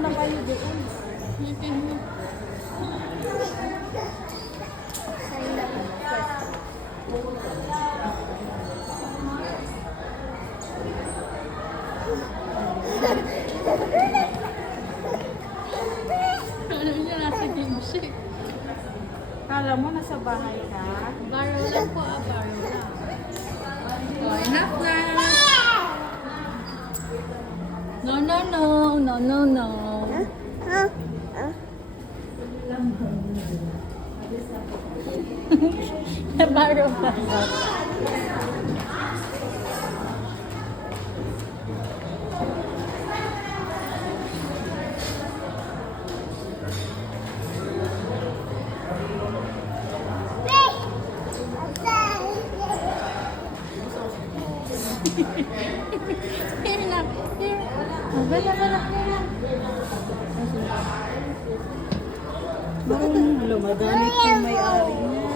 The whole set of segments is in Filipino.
na kayo doon. Ano niya nasa game siya? Kala mo nasa bahay ka? Baro lang po baro lang. Oh, enough na. No, no, no. No, no, no. Baro pa. Here na. Here. Bala, bala. Here na. Marunong lumaganit yung may-ari niya.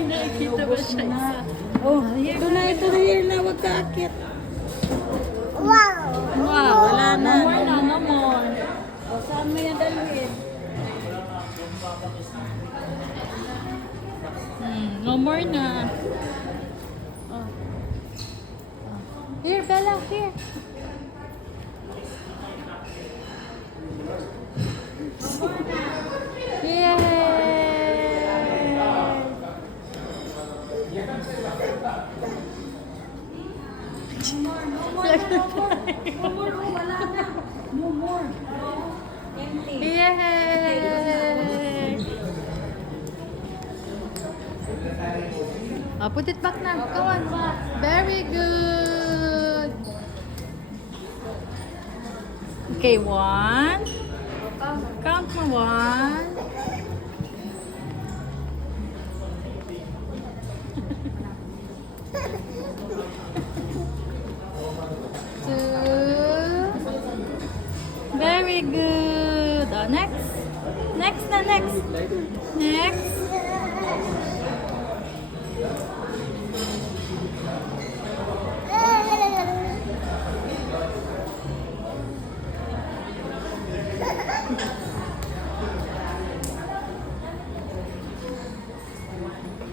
Nakikita ba siya isa? Oh, ito na, here na. Huwag ka akit. Wow, Wala na. No more na, no more. O, saan mo yan dalhin? No more na. Oh. Here, Bella, here. No more. Empty. Yay! Put it back na. Come on. Very good. Okay, one. Count for one. Two. Very good. Oh, next. Next na, next. Next.